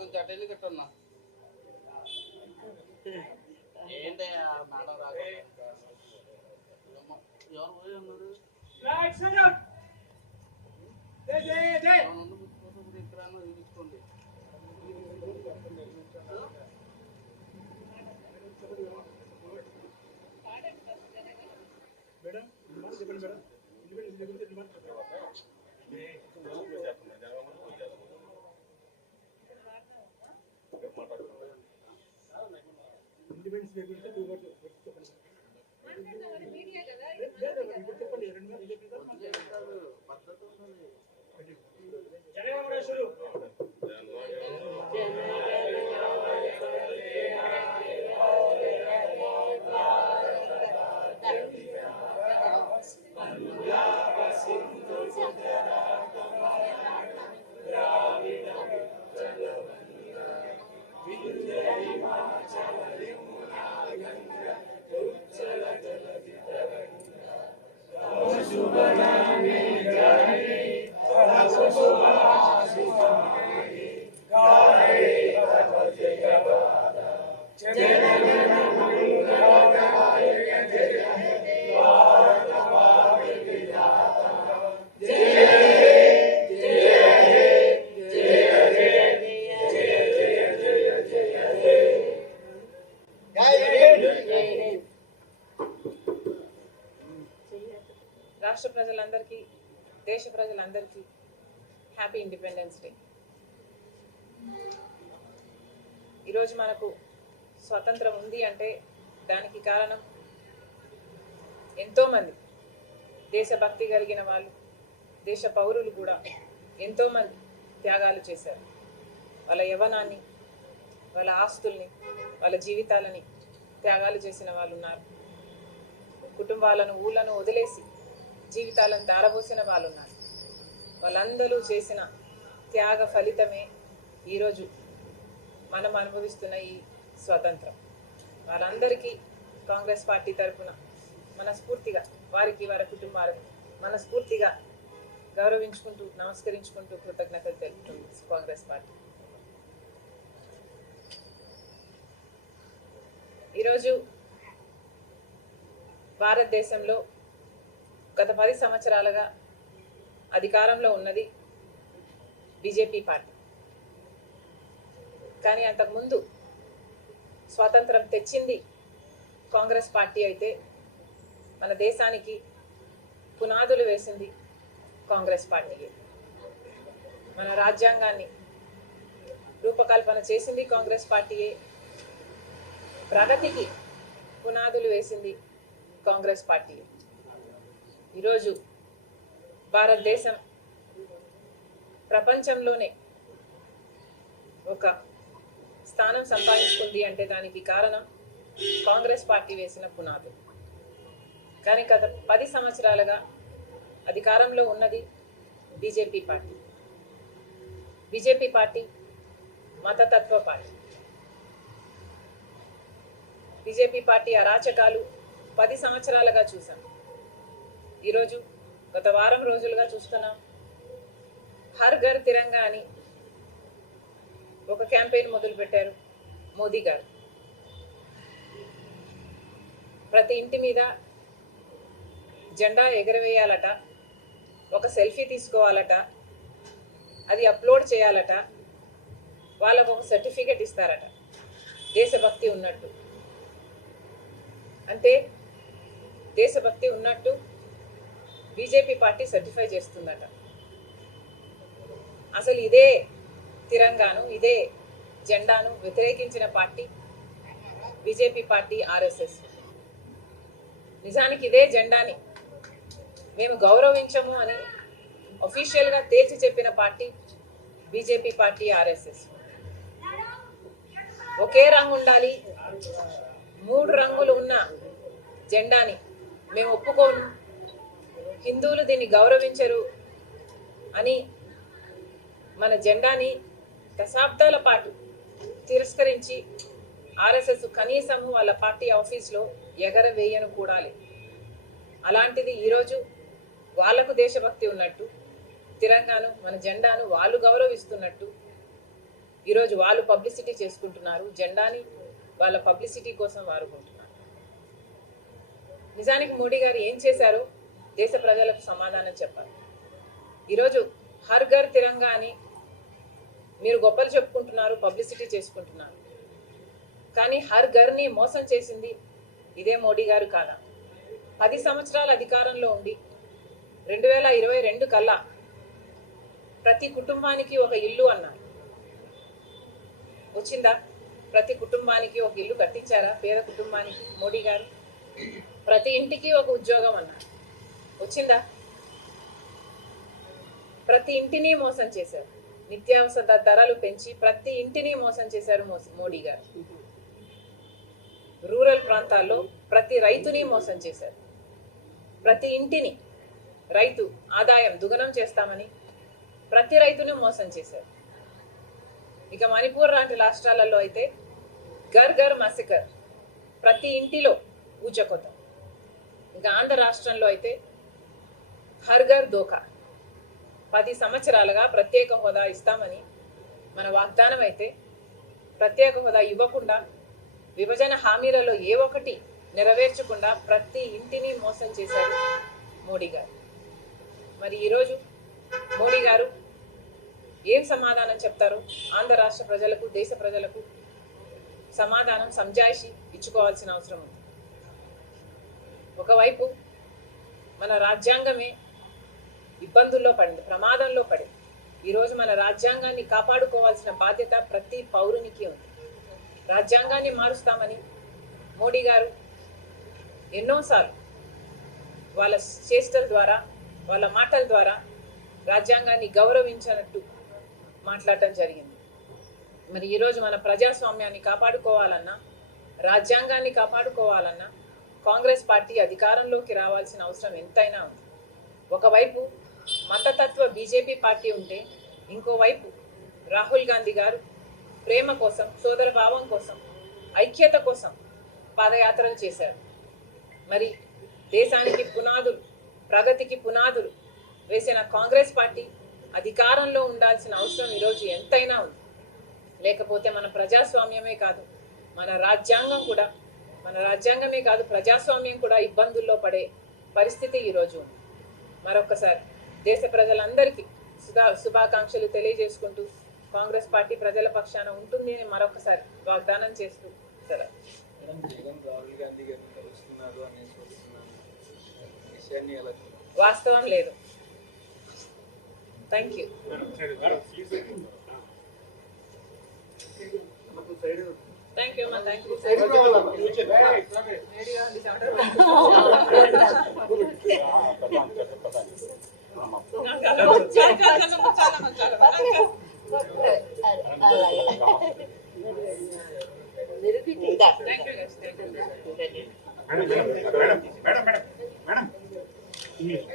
కొంచెం అటెండ్ కట్టన్నా ఏంటి మేడం రాదు ఎవరు పోయి ఉన్నారు తీసుకోండి మేడం రాష్ట్ర ప్రజలందరికీ దేశ ప్రజలందరికీ హ్యాపీ ఇండిపెండెన్స్ డే. ఈరోజు మనకు స్వతంత్రం ఉంది అంటే దానికి కారణం ఎంతోమంది దేశభక్తి కలిగిన వాళ్ళు, దేశ పౌరులు కూడా ఎంతోమంది త్యాగాలు చేశారు. వాళ్ళ యవ్వనాన్ని, వాళ్ళ ఆస్తుల్ని, వాళ్ళ జీవితాలని త్యాగాలు చేసిన వాళ్ళు ఉన్నారు. కుటుంబాలను, ఊళ్ళను వదిలేసి జీవితాలను దారబోసిన వాళ్ళు ఉన్నారు. వాళ్ళందరూ చేసిన త్యాగ ఫలితమే ఈరోజు మనం అనుభవిస్తున్న ఈ స్వతంత్రం. వాళ్ళందరికీ కాంగ్రెస్ పార్టీ తరఫున మనస్ఫూర్తిగా, వారికి వారి కుటుంబాలకు మనస్ఫూర్తిగా గౌరవించుకుంటూ, నమస్కరించుకుంటూ కృతజ్ఞతలు తెలుపుతుంది కాంగ్రెస్ పార్టీ. ఈరోజు భారతదేశంలో గత 10 సంవత్సరాలుగా అధికారంలో ఉన్నది బీజేపీ పార్టీ. కానీ అంతకుముందు స్వాతంత్రం తెచ్చింది కాంగ్రెస్ పార్టీ అయితే మన దేశానికి పునాదులు వేసింది కాంగ్రెస్ పార్టీయే. మన రాజ్యాంగాన్ని రూపకల్పన చేసింది కాంగ్రెస్ పార్టీయే. ప్రగతికి పునాదులు వేసింది కాంగ్రెస్ పార్టీయే. ఈరోజు భారతదేశం ప్రపంచంలోనే ఒక స్థానం సంపాదించుకుంది అంటే దానికి కారణం కాంగ్రెస్ పార్టీ వేసిన పునాదులు. కానీ గత 10 సంవత్సరాలుగా అధికారంలో ఉన్నది బీజేపీ పార్టీ. బీజేపీ పార్టీ మతతత్వ పార్టీ. బీజేపీ పార్టీ అరాచకాలు 10 సంవత్సరాలుగా చూసాం. ఈరోజు గత వారం రోజులుగా చూస్తున్నాం. హర్ ఘర్ తిరంగా అని ఒక క్యాంపెయిన్ మొదలుపెట్టారు మోదీ గారు. ప్రతి ఇంటి మీద జెండా ఎగరవేయాలట, ఒక సెల్ఫీ తీసుకోవాలట, అది అప్లోడ్ చేయాలట, వాళ్ళకు ఒక సర్టిఫికెట్ ఇస్తారట దేశభక్తి ఉన్నట్టు. అంటే దేశభక్తి ఉన్నట్టు బీజేపీ పార్టీ సర్టిఫై చేస్తుందట. అసలు ఇదే తిరంగాను, ఇదే జెండాను వ్యతిరేకించిన పార్టీ బీజేపీ పార్టీ, ఆర్ఎస్ఎస్. నిజానికి ఇదే జెండాని మేము గౌరవించము అని అఫీషియల్గా తేల్చి చెప్పిన పార్టీ బీజేపీ పార్టీ, ఆర్ఎస్ఎస్. ఒకే రంగు ఉండాలి, 3 రంగులు ఉన్న జెండాని మేము ఒప్పుకోను, హిందువులు దీన్ని గౌరవించరు అని మన జెండాని దశాబ్దాల పాటు తిరస్కరించి ఆర్ఎస్ఎస్ కనీసం వాళ్ళ పార్టీ ఆఫీస్లో ఎగరవేయను కూడాలి. అలాంటిది ఈరోజు వాళ్లకు దేశభక్తి ఉన్నట్టు, తిరంగాను మన జెండాను వాళ్ళు గౌరవిస్తున్నట్టు ఈరోజు వాళ్ళు పబ్లిసిటీ చేసుకుంటున్నారు, జెండాని వాళ్ళ పబ్లిసిటీ కోసం వాడుకుంటున్నారు. నిజానికి మోడీ గారు ఏం చేశారో దేశ ప్రజలకు సమాధానం చెప్పాలి. ఈరోజు హర్ ఘర్ తిరంగా అని మీరు గొప్పలు చెప్పుకుంటున్నారు, పబ్లిసిటీ చేసుకుంటున్నారు, కానీ హర్ ఘర్ని మోసం చేసింది ఇదే మోడీ గారు కాదా? 10 సంవత్సరాల అధికారంలో ఉండి 2022 కల్లా ప్రతి కుటుంబానికి ఒక ఇల్లు అన్నారు. వచ్చిందా? ప్రతి కుటుంబానికి ఒక ఇల్లు కట్టించారా? పేద కుటుంబానికి మోడీ గారు. ప్రతి ఇంటికి ఒక ఉద్యోగం అన్నారు. వచ్చిందా? ప్రతి ఇంటిని మోసం చేశారు. నిత్యావసర ధరలు పెంచి ప్రతి ఇంటిని మోసం చేశారు మోడీ గారు. రూరల్ ప్రాంతాల్లో ప్రతి రైతుని మోసం చేశారు. ప్రతి ఇంటిని రైతు ఆదాయం దుగనం చేస్తామని ప్రతి రైతుని మోసం చేశారు. ఇక మణిపూర్ లాంటి రాష్ట్రాలలో అయితే ఘర్ ఘర్ మసికర్, ప్రతి ఇంటిలో ఊచకొత. ఇక ఆంధ్ర రాష్ట్రంలో అయితే హర్ ఘర్ దోఖా. 10 సంవత్సరాలుగా ప్రత్యేక హోదా ఇస్తామని మన వాగ్దానం అయితే ప్రత్యేక హోదా ఇవ్వకుండా, విభజన హామీలలో ఏ ఒక్కటి నెరవేర్చకుండా ప్రతి ఇంటిని మోసం చేశారు మోడీ గారు. మరి ఈరోజు మోడీ గారు ఏం సమాధానం చెప్తారు? ఆంధ్ర రాష్ట్ర ప్రజలకు, దేశ ప్రజలకు సమాధానం సంజాయిషి ఇచ్చుకోవాల్సిన అవసరం ఉంది. ఒకవైపు మన రాజ్యాంగమే ఇబ్బందుల్లో పడింది, ప్రమాదంలో పడింది. ఈరోజు మన రాజ్యాంగాన్ని కాపాడుకోవాల్సిన బాధ్యత ప్రతి పౌరునికి ఉంది. రాజ్యాంగాన్ని మారుస్తామని మోడీ గారు ఎన్నోసార్లు వాళ్ళ చేష్టల ద్వారా, వాళ్ళ మాటల ద్వారా రాజ్యాంగాన్ని గౌరవించినట్టు మాట్లాడటం జరిగింది. మరి ఈరోజు మన ప్రజాస్వామ్యాన్ని కాపాడుకోవాలన్నా, రాజ్యాంగాన్ని కాపాడుకోవాలన్నా కాంగ్రెస్ పార్టీ అధికారంలోకి రావాల్సిన అవసరం ఎంతైనా ఉంది. ఒకవైపు మతతత్వ బీజేపీ పార్టీ ఉంటే, ఇంకోవైపు రాహుల్ గాంధీ గారు ప్రేమ కోసం, సోదర భావం కోసం, ఐక్యత కోసం పాదయాత్రలు చేశారు. మరి దేశానికి పునాదులు, ప్రగతికి పునాదులు వేసిన కాంగ్రెస్ పార్టీ అధికారంలో ఉండాల్సిన అవసరం ఈరోజు ఎంతైనా ఉంది. లేకపోతే మన ప్రజాస్వామ్యమే కాదు, మన రాజ్యాంగమే కాదు, ప్రజాస్వామ్యం కూడా ఇబ్బందుల్లో పడే పరిస్థితి ఈరోజు ఉంది. మరొకసారి దేశ ప్రజలందరికీ శుభాకాంక్షలు తెలియజేసుకుంటూ కాంగ్రెస్ పార్టీ ప్రజల పక్షాన ఉంటుంది అని మరొకసారి వాగ్దానం చేస్తూ సెలవు. వాస్తవం లేదు. Thank you. థ్యాంక్ యూ అమ్మా, థ్యాంక్ యూ. మేడం